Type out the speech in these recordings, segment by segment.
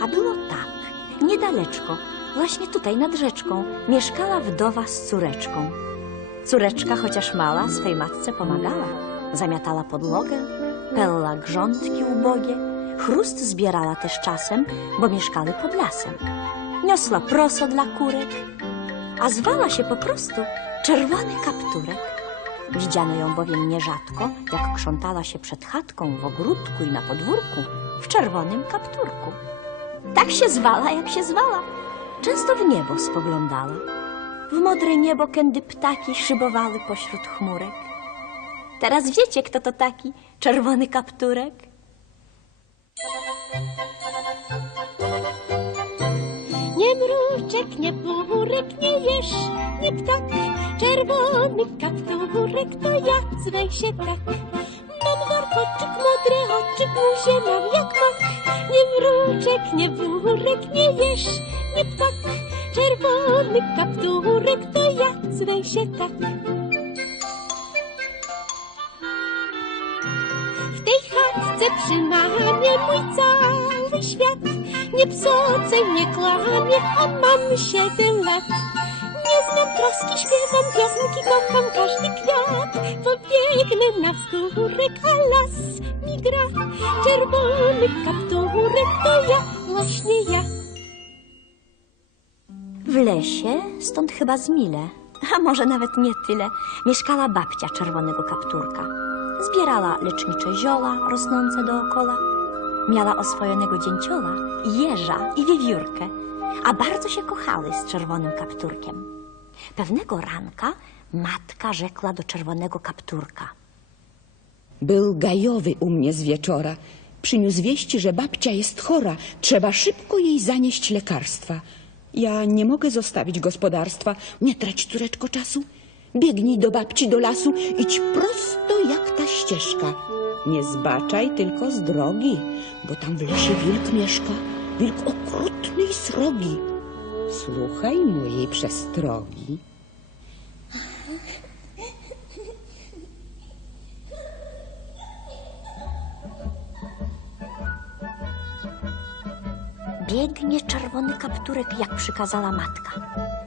A było tak. Niedaleczko, właśnie tutaj nad rzeczką, mieszkała wdowa z córeczką. Córeczka, chociaż mała, swej matce pomagała. Zamiatała podłogę, pella grządki ubogie, chrust zbierała też czasem, bo mieszkali pod lasem. Niosła proso dla kurek, a zwała się po prostu Czerwony Kapturek. Widziano ją bowiem nierzadko, jak krzątała się przed chatką, w ogródku i na podwórku, w czerwonym kapturku. Tak się zwala, jak się zwala. Często w niebo spoglądała. W modre niebo, kędy ptaki szybowały pośród chmurek. Teraz wiecie, kto to taki czerwony kapturek? Nie mruczek, nie burek, nie jesz, nie ptak, czerwony kapturek to ja, zwej się tak. Mam warkoczyk, modre oczy, buzię mam jak mak. Nie mruczek, nie burek, nie jesz, nie ptak, czerwony kapturek to ja, zwej się tak. W tej chatce przy mamie mój cały świat. Nie psocę, nie kłamie, a mam siedem lat. Nie znam troski, śpiewam piosenki, kocham każdy kwiat. Pobiegnę na wzgórek, a las mi gra. Czerwony kapturek to ja, właśnie ja. W lesie, stąd chyba z mile, a może nawet nie tyle, mieszkała babcia czerwonego kapturka. Zbierała lecznicze zioła rosnące dookoła. Miała oswojonego dzięcioła, jeża i wiewiórkę, a bardzo się kochały z czerwonym kapturkiem. Pewnego ranka matka rzekła do czerwonego kapturka. Był gajowy u mnie z wieczora. Przyniósł wieści, że babcia jest chora. Trzeba szybko jej zanieść lekarstwa. Ja nie mogę zostawić gospodarstwa. Nie trać, córeczko, czasu. Biegnij do babci do lasu, idź prosto jak ta ścieżka. Nie zbaczaj tylko z drogi, bo tam w lesie wilk mieszka. Wilk okrutny i srogi. Słuchaj mojej przestrogi. Biegnie czerwony kapturek, jak przykazała matka.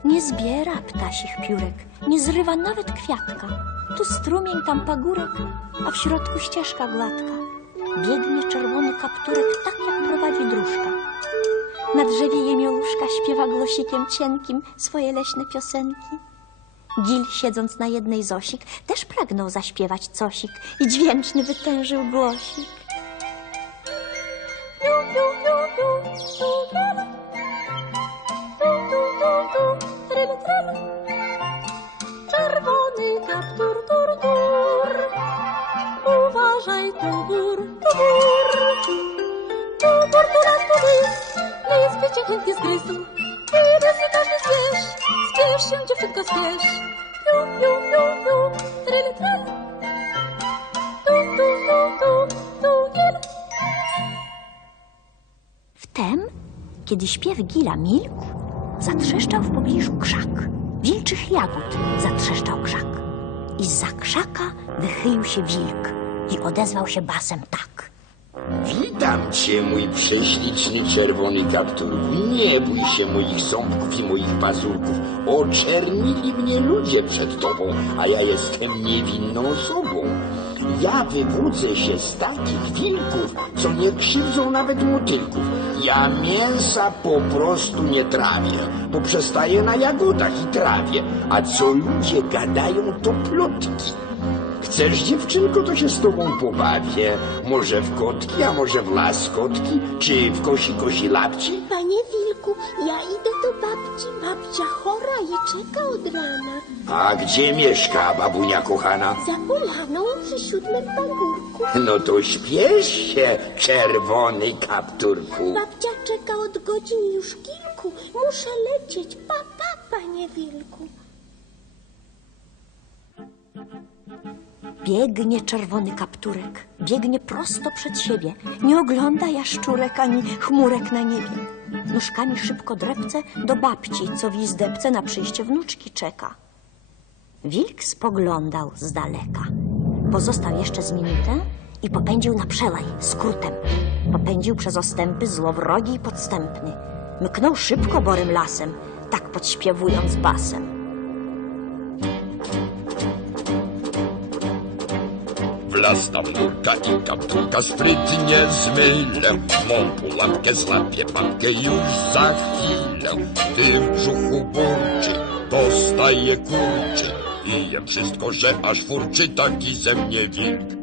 Nie zbiera ptasich piórek, nie zrywa nawet kwiatka. Tu strumień, tam pagórek, a w środku ścieżka gładka. Biegnie czerwony kapturek, tak jak prowadzi dróżka. Na drzewie jemiołuszka śpiewa głosikiem cienkim swoje leśne piosenki. Gil, siedząc na jednej z osik, też pragnął zaśpiewać cosik i dźwięczny wytężył głosik. Czerwony kaptur, tur, tur. Uważaj, tu gór, tu gór. Tu gór, tu raz, tu wy. List by cię chętnie zgryzł. Gdyby nie każdy zwierz. Spiesz się, dziewczynko, spiesz. Ju, ju, ju, ju. Tryl, tryl. Tu, tu, tu, tu, tu, jel. Wtem, kiedy śpiew Gila milkł, zatrzeszczał w pobliżu krzak. Wilczych jagód zatrzeszczał krzak. I za krzaka wychylił się wilk i odezwał się basem tak. Witam cię, mój prześliczny czerwony kapturku. Nie bój się moich ząbków i moich pazurków. Oczernili mnie ludzie przed tobą, a ja jestem niewinną osobą. Ja wybudzę się z takich wilków, co nie krzywdzą nawet motylków. Ja mięsa po prostu nie trawię, bo przestaję na jagodach i trawie. A co ludzie gadają, to plotki. Chcesz, dziewczynko, to się z tobą pobawię. Może w kotki, a może w laskotki, czy w kosi kosi lapci? Panie wilku, ja idę do babci. Babcia chora i czeka od rana. A gdzie mieszka babunia kochana? Za polaną przy siódmym pagórku. No to śpiesz się, czerwony kapturku. Babcia czeka od godzin już kilku. Muszę lecieć. Pa, pa, panie wilku. Biegnie czerwony kapturek, biegnie prosto przed siebie, nie ogląda jaszczurek ani chmurek na niebie. Nóżkami szybko drepce do babci, co w izdebce na przyjście wnuczki czeka. Wilk spoglądał z daleka. Pozostał jeszcze z minutę i popędził na przelaj skrótem. Popędził przez ostępy złowrogi i podstępny. Mknął szybko borym lasem, tak podśpiewując basem. W las tam nurka i kapturka sprytnie zmylę. Mą pułapkę złapie babkę już za chwilę. Gdy w brzuchu burczy, dostaje kurczy. I jem wszystko, że aż furczy taki ze mnie wilk.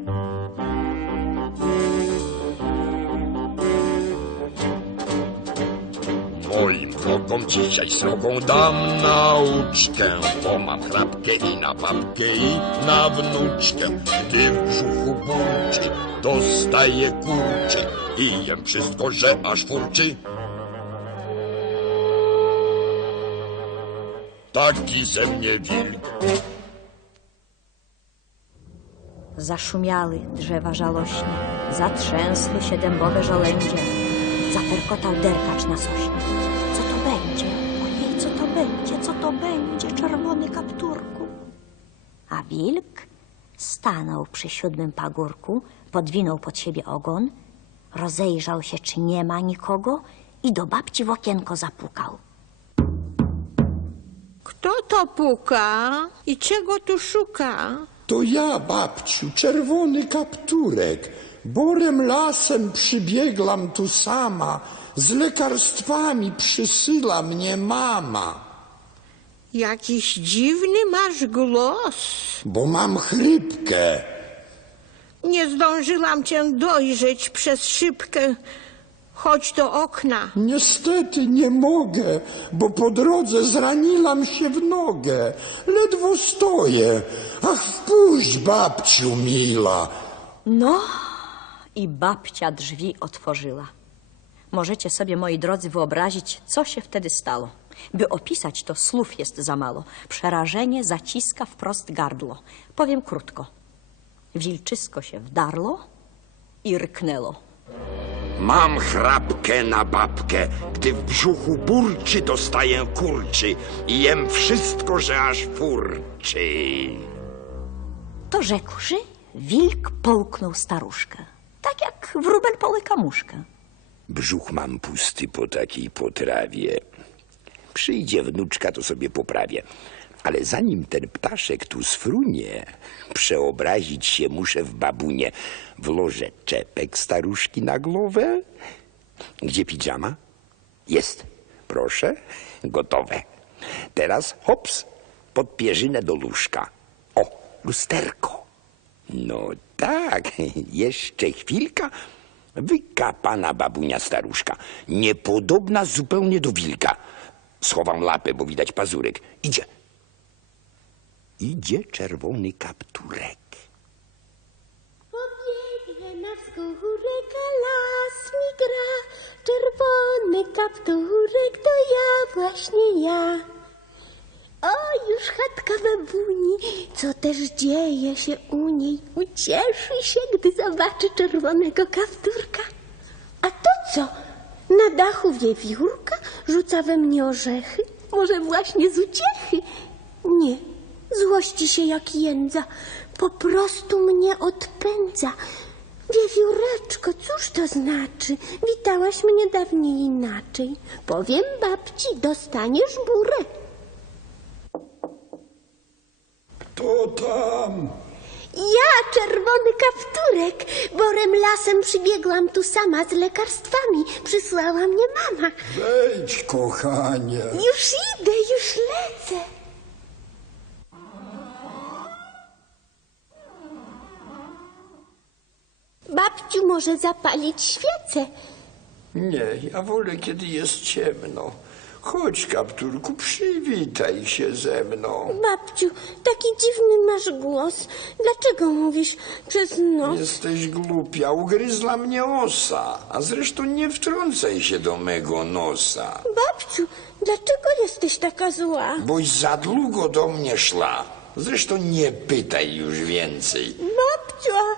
Wrogom dzisiaj srogą dam nauczkę, bo mam chrapkę i na babkę i na wnuczkę. Gdy w brzuchu burczy, dostaje kurczy i jem wszystko, że aż furczy. Taki ze mnie wilk. Zaszumiały drzewa żalośnie, zatrzęsły się dębowe żolędzie, zaperkotał derkacz na sośnie. To będzie, czerwony kapturku? A wilk stanął przy siódmym pagórku, podwinął pod siebie ogon, rozejrzał się, czy nie ma nikogo i do babci w okienko zapukał. Kto to puka i czego tu szuka? To ja, babciu, czerwony kapturek. Borem lasem przybiegłam tu sama. Z lekarstwami przysyła mnie mama. Jakiś dziwny masz głos. Bo mam chrypkę. Nie zdążyłam cię dojrzeć przez szybkę. Chodź do okna. Niestety nie mogę, bo po drodze zraniłam się w nogę. Ledwo stoję. Ach, wpuść, babciu mila. No, i babcia drzwi otworzyła. Możecie sobie, moi drodzy, wyobrazić, co się wtedy stało. By opisać to, słów jest za mało. Przerażenie zaciska wprost gardło. Powiem krótko. Wilczysko się wdarło i rknęło. Mam chrapkę na babkę, gdy w brzuchu burczy, dostaję kurczy i jem wszystko, że aż furczy. To rzekłszy, wilk połknął staruszkę. Tak jak wróbel połyka muszkę. Brzuch mam pusty po takiej potrawie. Przyjdzie wnuczka, to sobie poprawię. Ale zanim ten ptaszek tu sfrunie, przeobrazić się muszę w babunie. Włożę czepek staruszki na głowę. Gdzie pidżama? Jest. Proszę. Gotowe. Teraz hops, pod pierzynę do łóżka. O, lusterko. No tak, jeszcze chwilka. Wykapana babunia staruszka. Niepodobna zupełnie do wilka. Schowam lapę, bo widać pazurek. Idzie. Idzie czerwony kapturek. Pobiegnę na wzgórek, a las mi gra. Czerwony kapturek to ja, właśnie ja. O, już chatka babuni, co też dzieje się u niej. Ucieszy się, gdy zobaczy czerwonego kapturka. A to co? Na dachu wiewiórka rzuca we mnie orzechy? Może właśnie z uciechy? Nie, złości się jak jędza. Po prostu mnie odpędza. Wiewióreczko, cóż to znaczy? Witałaś mnie dawniej inaczej. Powiem babci, dostaniesz burę. To tam. Ja, czerwony kapturek, borem lasem przybiegłam tu sama z lekarstwami. Przysłała mnie mama. Wejdź, kochanie. Już idę, już lecę. Babciu może zapalić świecę. Nie, ja wolę, kiedy jest ciemno. Chodź, kapturku, przywitaj się ze mną. Babciu, taki dziwny masz głos. Dlaczego mówisz przez nos? Jesteś głupia, ugryzła mnie osa. A zresztą nie wtrącaj się do mego nosa. Babciu, dlaczego jesteś taka zła? Boś za długo do mnie szła. Zresztą nie pytaj już więcej. Babciu, a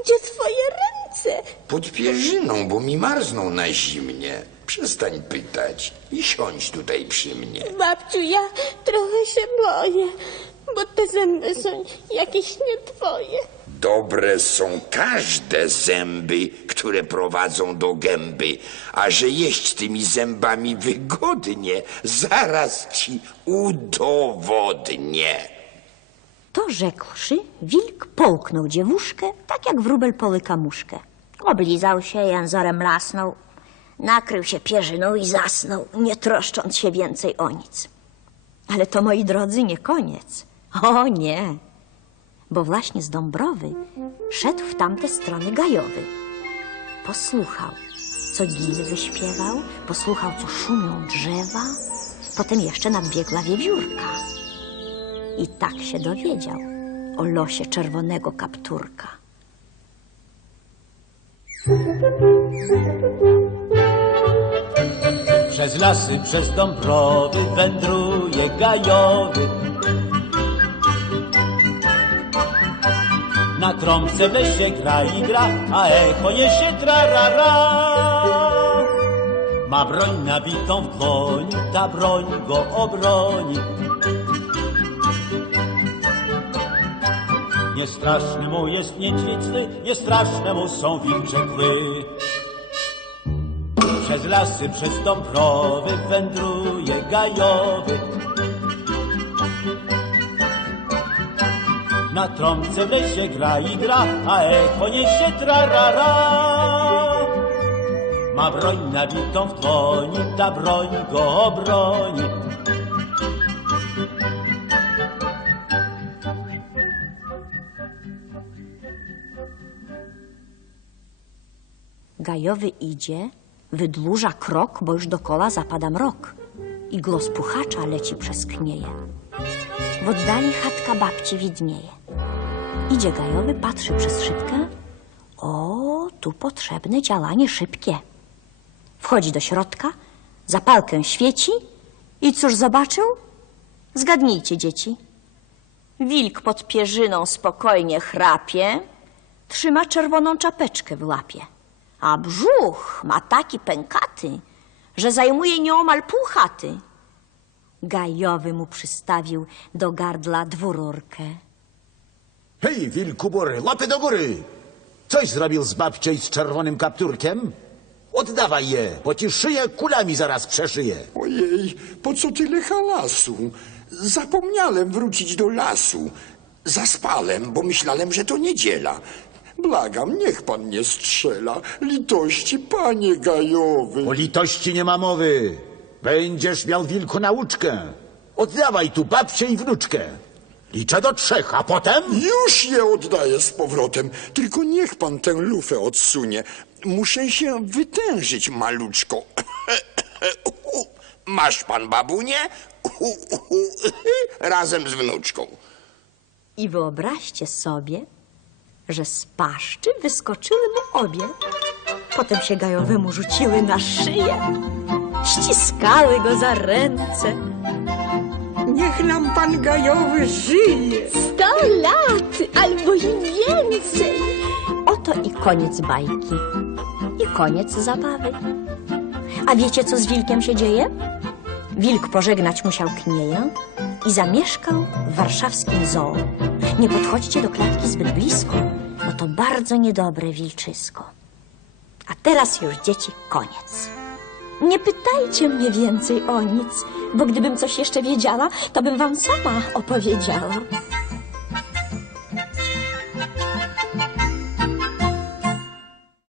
gdzie twoje ręce? Pod pierzyną, bo mi marzną na zimnie. Przestań pytać i siądź tutaj przy mnie. Babciu, ja trochę się boję, bo te zęby są jakieś nie twoje. Dobre są każde zęby, które prowadzą do gęby, a że jeść tymi zębami wygodnie, zaraz ci udowodnię. To rzekłszy, wilk połknął dziewuszkę, tak jak wróbel połyka muszkę. Oblizał się, jęzorem lasnął, nakrył się pierzyną i zasnął, nie troszcząc się więcej o nic. Ale to, moi drodzy, nie koniec. O nie! Bo właśnie z Dąbrowy szedł w tamte strony gajowy. Posłuchał, co gil wyśpiewał, posłuchał, co szumią drzewa, potem jeszcze nadbiegła wiewiórka. I tak się dowiedział o losie czerwonego kapturka. Przez lasy, przez Dąbrowy wędruje gajowy. Na trąbce w lesie gra i gra, a echo niesie trarara. Ma broń nabitą w dłoni, ta broń go obroni. Nie straszny mu jest niedźwidzny, nie straszne mu są wilcze kły. Przez lasy, przez Dąbrowy wędruje gajowy. Na trąbce w lesie gra i gra, a echo niesie trarara. Ma broń nabitą w dłoni, ta broń go obroni. Gajowy idzie, wydłuża krok, bo już dokoła zapada mrok. I głos puchacza leci przez knieje. W oddali chatka babci widnieje. Idzie Gajowy, patrzy przez szybkę. O, tu potrzebne działanie szybkie. Wchodzi do środka, zapalkę świeci i cóż zobaczył? Zgadnijcie, dzieci. Wilk pod pierzyną spokojnie chrapie, trzyma czerwoną czapeczkę w łapie, a brzuch ma taki pękaty, że zajmuje nieomal pół chaty. Gajowy mu przystawił do gardla dwururkę. Hej, wilku bury, łapy do góry! Coś zrobił z babcią i z czerwonym kapturkiem? Oddawaj je, bo ci szyję kulami zaraz przeszyję. Ojej, po co tyle halasu? Zapomniałem wrócić do lasu. Zaspałem, bo myślałem, że to niedziela. Blagam, niech pan nie strzela. Litości, panie gajowy. O litości nie ma mowy. Będziesz miał wilku nauczkę. Oddawaj tu babcię i wnuczkę. Liczę do trzech, a potem... Już je oddaję z powrotem. Tylko niech pan tę lufę odsunie. Muszę się wytężyć, maluczko. Masz pan babunię? Razem z wnuczką. I wyobraźcie sobie, że z paszczy wyskoczyły mu obie. Potem się gajowemu rzuciły na szyję, ściskały go za ręce. Niech nam pan gajowy żyje. Sto lat albo i więcej. Oto i koniec bajki. I koniec zabawy. A wiecie, co z wilkiem się dzieje? Wilk pożegnać musiał knieję i zamieszkał w warszawskim zoo. Nie podchodźcie do klatki zbyt blisko, bo to bardzo niedobre wilczysko. A teraz już, dzieci, koniec. Nie pytajcie mnie więcej o nic, bo gdybym coś jeszcze wiedziała, to bym wam sama opowiedziała.